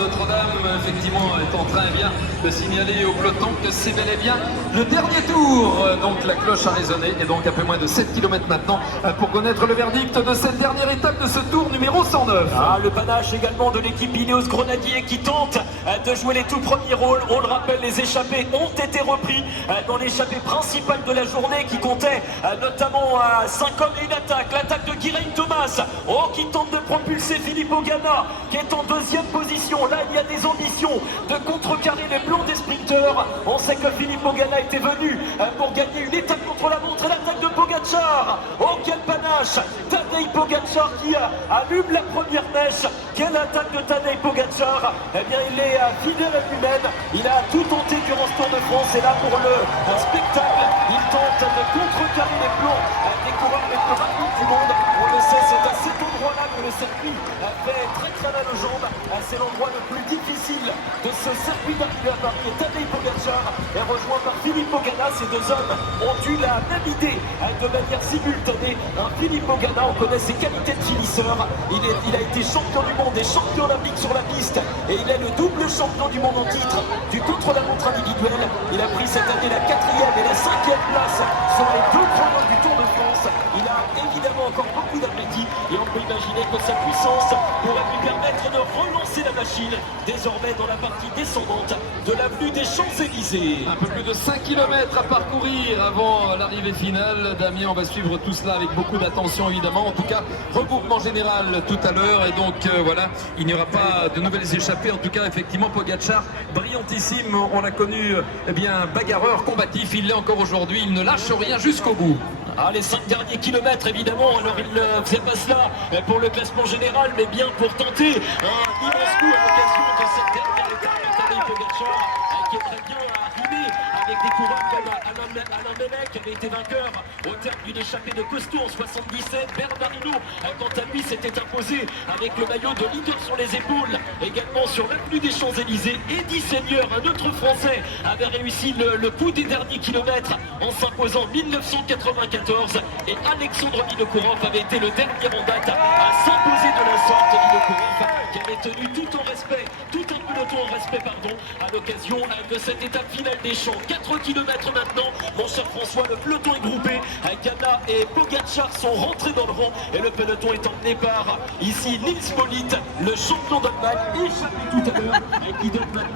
Notre-Dame, effectivement, est en train de signaler au peloton que c'est bel et bien le dernier tour. Donc la cloche a résonné et donc un peu moins de 7 km maintenant pour connaître le verdict de cette dernière étape de ce tour numéro 109. Ah, le panache également de l'équipe Ineos Grenadier qui tente de jouer les tout premiers rôles. On le rappelle, les échappés ont été repris dans l'échappée principale de la journée qui comptait notamment 5 hommes et une attaque. L'attaque de Geraint Thomas, qui tente de propulser Filippo Ganna qui est en deuxième position. Là, il y a des ambitions de contrecarrer les plans des sprinteurs. On sait que Filippo Ganna était venu pour gagner une étape contre la montre. Et l'attaque de Pogacar, quel panache! Tadej Pogacar qui allume la première mèche. Quelle attaque de Tadej Pogacar! Eh bien, il est fidèle à lui-même. Il a tout tenté durant ce Tour de France. Et là, pour le spectacle, il tente de contrecarrer les plans des coureurs les plus rapides du monde. On le sait, c'est à cet endroit-là que le circuit fait très mal aux jambes. C'est l'endroit le plus difficile de ce circuit d'arrivée à Paris. Et Tadej Pogacar est rejoint par Filippo Ganna. Ces deux hommes ont eu la même idée de manière simultanée. Filippo Ganna, on connaît ses qualités de finisseur. Il a été champion du monde et champion olympique sur la piste. Et il est le double champion du monde en titre du contre-la-montre individuel. Il a pris cette année la 4e et la 5e place sur les deux chronos du Tour de France. Il a évidemment encore beaucoup d'appétit et on peut imaginer que sa puissance pourrait lui permettre de relancer la machine désormais dans la partie descendante de l'avenue des Champs-Élysées. Un peu plus de 5 km à parcourir avant l'arrivée finale. Damien, on va suivre tout cela avec beaucoup d'attention évidemment. En tout cas, regroupement général tout à l'heure. Et donc voilà, il n'y aura pas de nouvelles échappées. En tout cas, effectivement, Pogacar, brillantissime. On l'a connu, eh bien, bagarreur, combatif. Il l'est encore aujourd'hui. Il ne lâche rien jusqu'au bout. Ah, les 5 derniers kilomètres, évidemment, alors il ne faisait pas cela pour le classement général, mais bien pour tenter un immense coup à l'occasion de cette dernière étape de Tadej Pogacar, qui est très bien arrivé avec des coureurs comme Alain Mélec, qui avait été vainqueur au terme d'une échappée de costaud en 77. Bernard Hinault, quant à lui, s'était imposé avec le maillot de leader sur les épaules, également sur l'avenue des Champs-Élysées. Eddie Seigneur, un autre Français, avait réussi le coup des derniers kilomètres en s'imposant en 1994. Et Alexandre Vinokourov avait été le dernier en date à s'imposer de la sorte. Vinokourov qui avait tenu tout en respect, tout un peloton en respect, pardon, à l'occasion de cette étape finale des Champs. 4 km maintenant, mon cher François, le peloton est groupé. Ganna et Pogacar sont rentrés dans le rang et le peloton est emmené par ici Nils Politt, le champion d'Allemagne, échappé tout à l'heure, et qui donne maintenant